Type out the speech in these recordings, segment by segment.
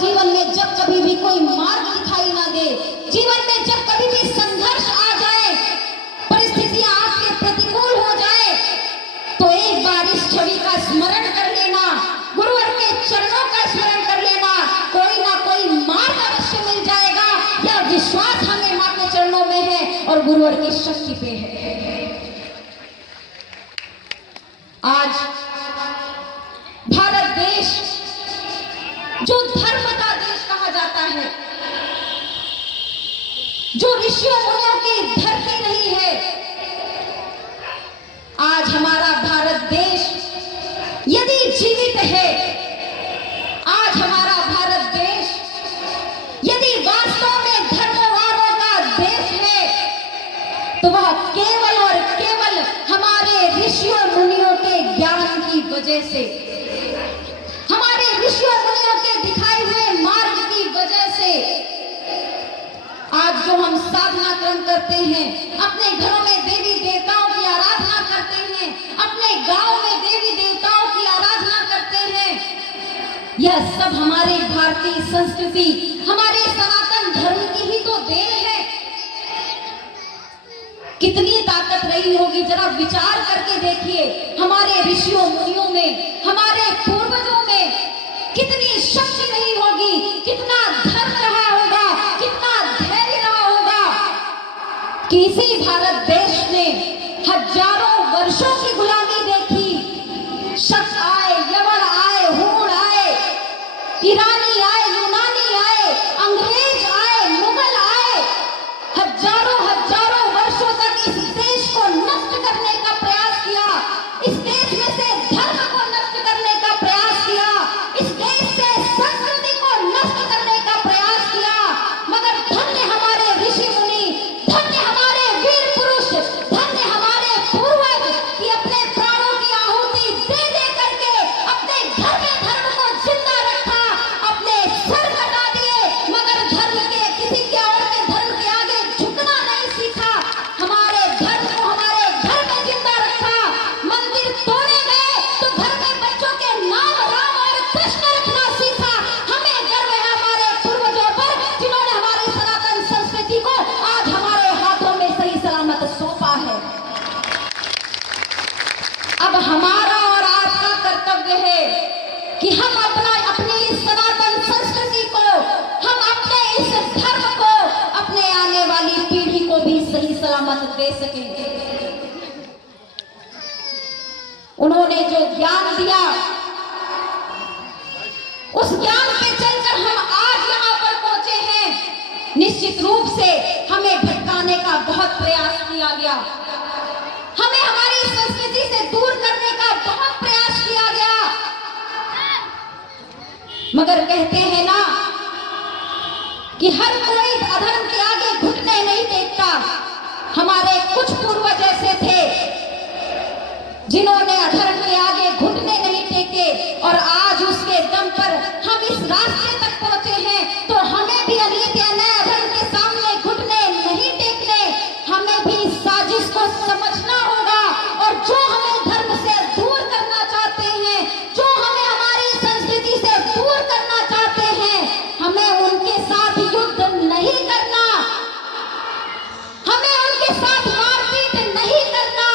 जीवन में जब कभी भी कोई मार्ग दिखाई ना दे, जीवन में जब कभी भी संघर्ष आ जाए, परिस्थितियां आपके प्रतिकूल हो जाए, तो एक बार इस छवि का स्मरण कर लेना, गुरुवर के चरणों का स्मरण कर लेना, कोई ना कोई मार्ग अवश्य मिल जाएगा। यह विश्वास हमें मां के चरणों में है और गुरुवर की शक्ति पे है। आज भारत देश जो धर्म का देश कहा जाता है, जो ऋषियों मुनियों की धरती रही है, आज हमारा भारत देश यदि जीवित है, आज हमारा भारत देश यदि वास्तव में धर्मवानों का देश है, तो वह केवल और केवल हमारे ऋषियों मुनियों के ज्ञान की वजह से, हमारे ऋषियों मुनियों के दिखाए हुए मार्ग की वजह से आज जो हम साधना क्रम करते हैं, अपने घरों में देवी देवताओं की आराधना करते हैं, अपने गांव में देवी देवताओं की आराधना करते हैं, यह सब हमारे भारतीय संस्कृति, हमारे सनातन धर्म की ही तो देन है। कितनी ताकत रही होगी, जरा विचार करके देखिए, हमारे ऋषियों मुनियों में, हमारे पूर्वजों में कितनी शक्ति रही होगी, कितना धर्म रहा होगा, कितना धैर्य रहा होगा कि इसी भारत देश ने हजारों वर्षों की गुलामी देखी। शक आए, यवन आए, हूण आए, ईरानी आए, यूनानी आए, अंग्रेज आए, मुगल आए, हजारों हजारों वर्षों तक इस देश को नष्ट करने का प्रयास किया, इस देश में से धर्म को नष्ट करने का प्रयास किया, इस देश से संस्कृति को नष्ट करने का प्रयास किया, मगर धन्य हमारे ऋषि मुनि, धन्य हमारे वीर पुरुष, धन्य हमारे पूर्वज कि अपने प्राणों की आहुति दे दे करके अपने घर में धर्म को जिंदा रखा, अपने सर कटा दिए, मगर धर्म के किसी के और के धर्म के आगे झुकना नहीं सीखा, हमारे धर्म को हमारे घर में जिंदा रखा। मंदिर तोड़े गए तो घर में बच्चों के नाम राम और कृष्ण रखना सीखा। हमें गर्व है हमारे पूर्वजों पर, जिन्होंने हमारी सनातन संस्कृति को आज हमारे हाथों में सही सलामत सौंपा है। अब हमारा और आपका कर्तव्य है कि हम अपनी इस सनातन संस्कृति को, हम अपने इस धर्म को अपने आने वाली पीढ़ी को भी सही सलामत दे सकें। उन्होंने जो ज्ञान दिया, उस ज्ञान पे चलकर हम आज यहाँ पर पहुंचे हैं। निश्चित रूप से हमें भटकाने का बहुत प्रयास किया गया, हमें हमारी संस्कृति से दूर करने का बहुत प्रयास किया गया, मगर कहते हैं ना कि हर कोई अधर्म के आगे घुटने नहीं टेकता। हमारे कुछ पूर्वज ऐसे थे जिन्होंने अधर्म के आगे घुटने नहीं टेके और आज उसके दम पर हम इस रास्ते तक पहुंचे हैं। तो हमें भी अनित अन्याय अधर्म के सामने घुटने नहीं टेकने, हमें भी इस साजिश को समझना होगा और जो हमें धर्म से दूर करना चाहते हैं, जो हमें हमारी संस्कृति से दूर करना चाहते हैं, हमें उनके साथ युद्ध नहीं करना, हमें उनके साथ मारपीट नहीं करना,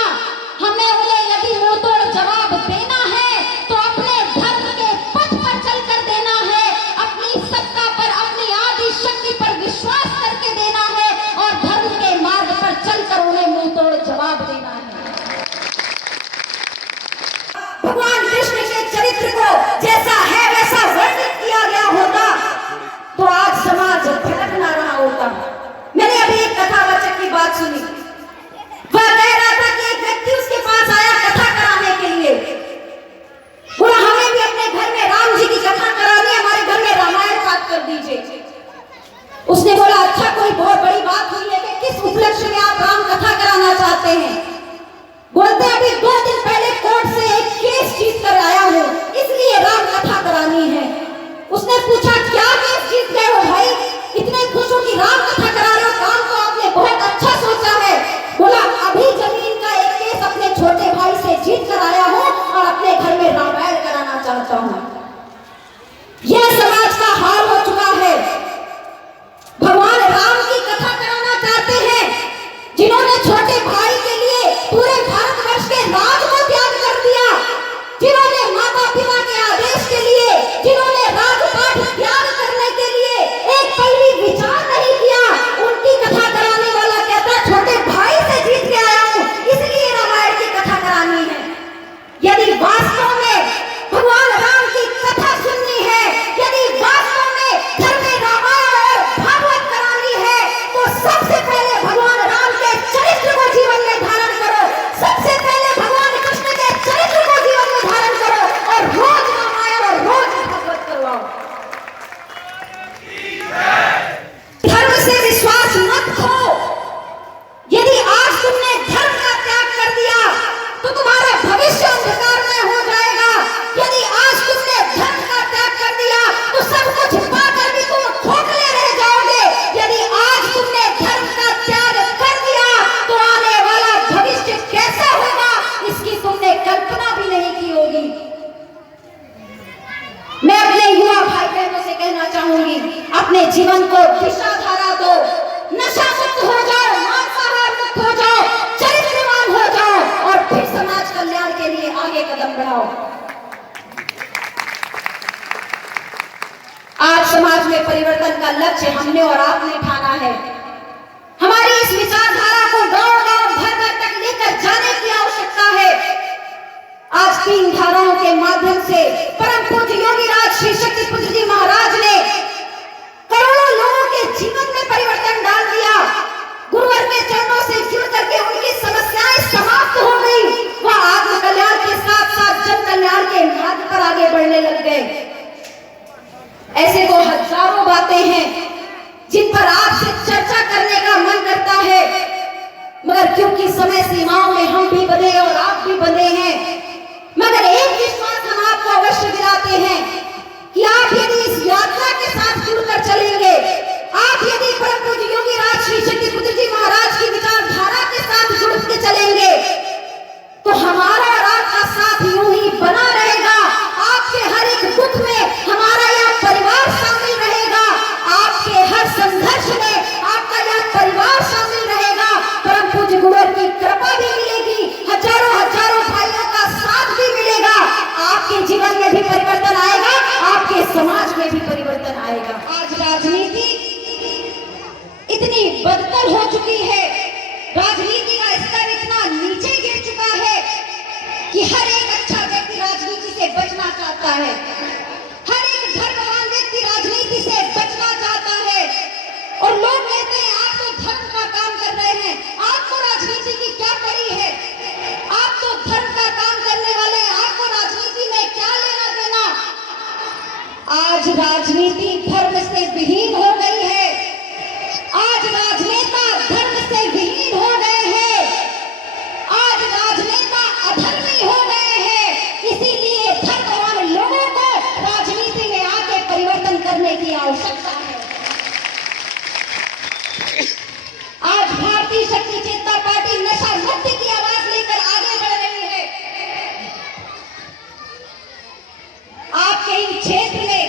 हमें उन्हें यदि मुंह तोड़ जवाब देना है तो अपने धर्म के पथ पर चलकर देना है, अपनी सत्ता पर, अपनी आदि शक्ति पर विश्वास करके देना है और धर्म के मार्ग पर चलकर उन्हें मुंह तोड़ जवाब देना है। भगवान कृष्ण के चरित्र को जैसा है वैसा वर्णित किया गया होता तो आज समाज भटक ना रहा होता। मैंने अभी एक कथावाचक की बात सुनी, वह कह रहा था कि एक व्यक्ति उसके पास आया कथा कराने के लिए, बोला हमें भी अपने घर में राम जी की कथा करानी है, हमारे घर में रामायण पाठ कर दीजिए। उसने बोला अच्छा, कोई बहुत बड़ी बात हुई है कि किस उपलक्ष्य में आप राम कथा कराना चाहते हैं? बोलते अभी 2 दिन पहले कोर्ट से एक केस जीत कर आया हूँ, इसलिए राम कथा करानी है। उसने पूछा क्या केस जीत गए हो भाई, इतने खुश हो कि राम कथा करा रहे हो, काम तो आपने बहुत अच्छा सोचा है। बोला अभी जमीन का एक केस अपने छोटे भाई से जीत कर आया हूँ और अपने घर में रामायण कराना चाहता हूँ। यह समाज का हाल होता जीवन को दिशा धारा दो, नशा मुक्त हो जाओ, मांसाहार मुक्त हो जाओ, चरित्रवान हो जाओ और फिर समाज कल्याण के लिए आगे कदम बढ़ाओ। आज समाज में परिवर्तन का लक्ष्य हमने और आपने ठाना है। हमारी इस विचारधारा को गांव-गांव, घर-घर तक लेकर जाने की आवश्यकता है। आज 3 धाराओं के माध्यम से परम पूज्य योगी राज श्री शक्तिपुत्र जी महाराज ने करोड़ों लोगों के जीवन में परिवर्तन डाल दिया। गुरुवर के चरणों से जुड़ करके उनकी समस्याएं समाप्त हो गई। वह आत्म कल्याण के साथ साथ जन कल्याण के मार्ग पर आगे बढ़ने लग गए। ऐसे तो हजारों बातें हैं जिन पर आपसे चर्चा करने का मन करता है, मगर क्योंकि समय सीमाओं में हम भी बंधे और आप भी बंधे हैं, मगर एक विश्वास हम आपको अवश्य दिलाते हैं कि आप यदि इस यात्रा के साथ जुड़कर चलेंगे, आप यदि परम पूज्य योगी राज श्री शक्तिपुत्र जी महाराज की विचारधारा के साथ जुड़ के चलेंगे, तो हमारा और आपका साथ यूं ही बना रहेगा। आपके हर एक दुख में हमारा यह परिवार शामिल रहेगा, आपके हर संघर्ष में आपका यह परिवार शामिल रहेगा। परम पूज्य गुरुवर की कृपा भी मिलेगी, हजारों हजारों भाइयों का साथ भी मिलेगा। आपके जीवन में भी परिवर्तन आएगा, आपके समाज में भी परिवर्तन आएगा। आज राजनीति इतनी बदतर हो चुकी है, राजनीति का स्तर इतना नीचे गिर चुका है कि हर एक अच्छा व्यक्ति राजनीति से बचना चाहता है, हर एक धर्मवान व्यक्ति राजनीति से बचना चाहता है। और लोग कहते हैं आप तो धर्म का काम कर रहे हैं, आपको राजनीति की क्या पड़ी है, आप तो धर्म का काम करने वाले हैं, आपको राजनीति में क्या लेना देना। आज राजनीति धर्म से विहीन हो गई है, आज राजनेता धर्म से विहीन हो गए हैं, आज राजनेता अधर्मी हो गए हैं। इसीलिए धर्मवान लोगों को राजनीति में आके परिवर्तन करने की आवश्यकता है। आज भारतीय शक्ति चेतना पार्टी नशा मुक्ति की आवाज लेकर आगे बढ़ रही है। आपके इन क्षेत्र में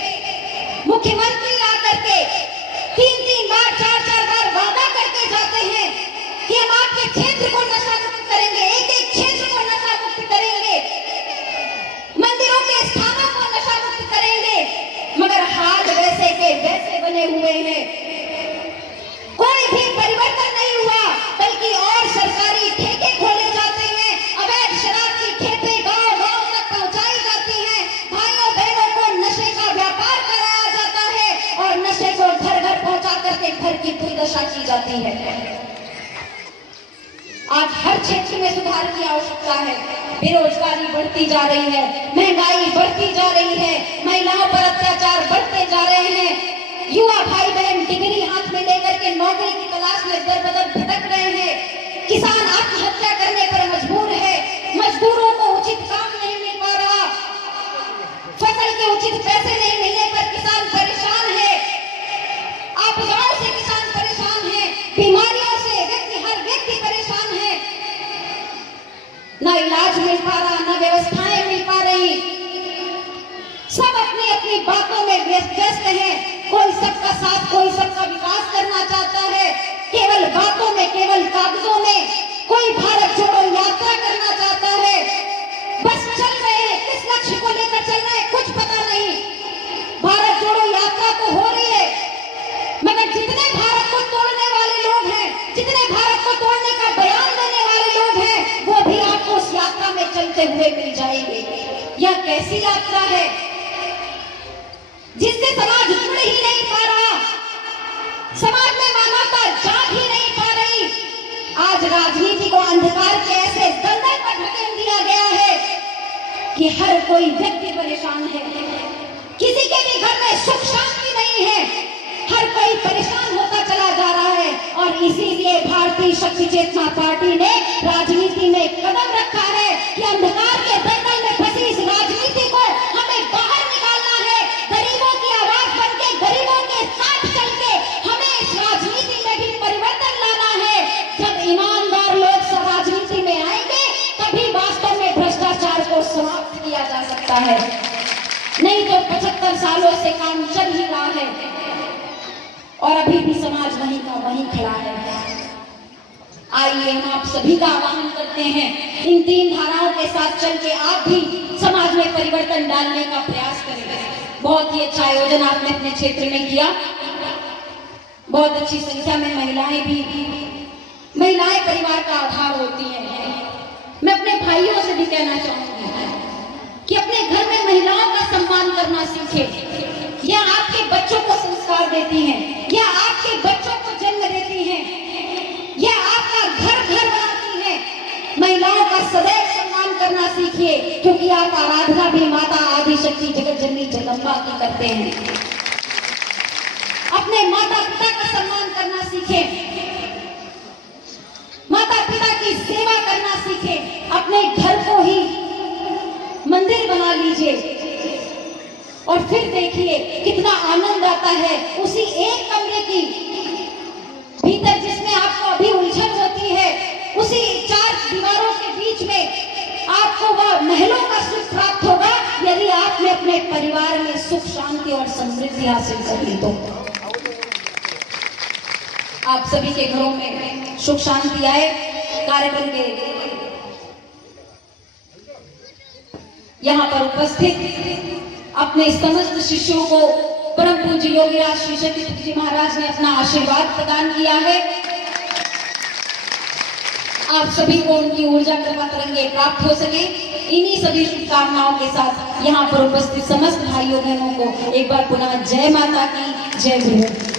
मुख्यमंत्री आकर के 3-3 बार 4-4 बार वादा करके जाते हैं कि हम आपके क्षेत्र को नशा मुक्त करेंगे, एक-एक क्षेत्र को नशा मुक्त करेंगे, मंदिरों के स्थानों को नशा मुक्त करेंगे, मगर हाल वैसे के वैसे बने हुए हैं। कोई भी परिवर्तन नहीं हुआ, बल्कि और सरकारी ठेके खोले जाते हैं, अवैध शराब की खेपें गांव-गांव तक पहुंचाई जाती हैं, भाइयों बहनों को नशे का व्यापार कराया जाता है और नशे को घर-घर पहुंचा करके घर की दुर्दशा की जाती है। आज हर क्षेत्र में सुधार की आवश्यकता है। बेरोजगारी बढ़ती जा रही है, महंगाई बढ़ती जा रही है, महिलाओं पर अत्याचार बढ़ते जा रहे हैं, युवा भाई बहन डिग्री हाथ में लेकर के नौकरी की तलाश में दर-बदर भटक रहे हैं, किसान आत्महत्या करने पर मजबूर है, मजदूरों को उचित काम नहीं मिल पा रहा, फसल के उचित पैसे नहीं मिलने पर किसान परेशान है, आपदाओं से किसान परेशान है, बीमारियों से हर व्यक्ति परेशान है, न इलाज मिल पा रहा, न व्यवस्थाएं मिल पा रही, सब अपनी अपनी बातों में व्यस्त हैं। कोई सबका साथ, कोई सबका विकास करना चाहता है, केवल बातों में, केवल कागजों में। कोई भारत जोड़ो यात्रा करना चाहता है, बस चल रहे हैं, किस लक्ष्य को लेकर चल रहे हैं कुछ पता नहीं। भारत जोड़ो यात्रा तो हो रही है, मगर जितने भारत को तोड़ने वाले लोग हैं, जितने भारत को तोड़ने का बयान देने वाले लोग हैं, वो भी आपको उस यात्रा में चलते हुए मिल जाएंगे। यह कैसी यात्रा है जिससे समाज जुड़ ही नहीं पा रहा, समाज में मानवता जाग ही नहीं पा रही। आज राजनीति को अंधकार के ऐसे दलदल पर ढकेल दिया गया है कि हर कोई व्यक्ति परेशान है, किसी के भी घर में सुख शांति नहीं है, हर कोई परेशान होता चला जा रहा है। और इसीलिए भारतीय शक्ति चेतना पार्टी ने राजनीति में कदम रखा है कि अंधकार के दलदल में फंसी इस राजनीति को हमें बाहर निकालना है, गरीबों की आवाज बनके, गरीबों के साथ चलके हमें इस राजनीति में भी परिवर्तन लाना है। जब ईमानदार लोग राजनीति में आएंगे, तभी वास्तव में भ्रष्टाचार को समाप्त किया जा सकता है, नहीं तो 75 सालों से काम चल ही रहा है। का वहीं खड़ा है। आइए हम आप सभी का आह्वान करते हैं, इन 3 धाराओं के साथ चल के आप भी समाज में परिवर्तन डालने का प्रयास करें। बहुत ही अच्छा आयोजन आपने अपने क्षेत्र में किया, बहुत अच्छी संख्या में महिलाएं परिवार का आधार होती हैं। मैं अपने भाइयों से भी कहना चाहूंगी कि अपने घर में महिलाओं का सम्मान करना सीखें। यह आपके बच्चों को संस्कार देती हैं, यह आपके बच्चों को जन्म देती हैं, यह आपका घर बनाती हैं। महिलाओं का सदैव सम्मान करना सीखिए, क्योंकि आप आराधना भी माता आदिशक्ति जगत जननी जगदम्बा की करते हैं। अपने माता पिता का सम्मान करना सीखें, माता पिता की सेवा करना सीखें, अपने घर को ही मंदिर बना लीजिए और फिर देखिए कितना आनंद आता है उसी एक कमरे की भीतर जिसमें आपको अभी उलझन होती है, उसी 4 दीवारों के बीच में आपको वह महलों का सुख प्राप्त होगा यदि आपने अपने परिवार में सुख शांति और समृद्धि हासिल कर ली। तो आप सभी के घरों में सुख शांति आए। कार्यक्रम के यहाँ पर उपस्थित अपने समस्त शिष्यों को परम पूज्य योगीराज श्री सत्यतीर्थ जी महाराज ने अपना आशीर्वाद प्रदान किया है। आप सभी को उनकी ऊर्जा कृपा तरंगे प्राप्त हो सके, इन्हीं सभी शुभकामनाओं के साथ यहाँ पर उपस्थित समस्त भाइयों बहनों को एक बार पुनः जय माता की, जय गुरु।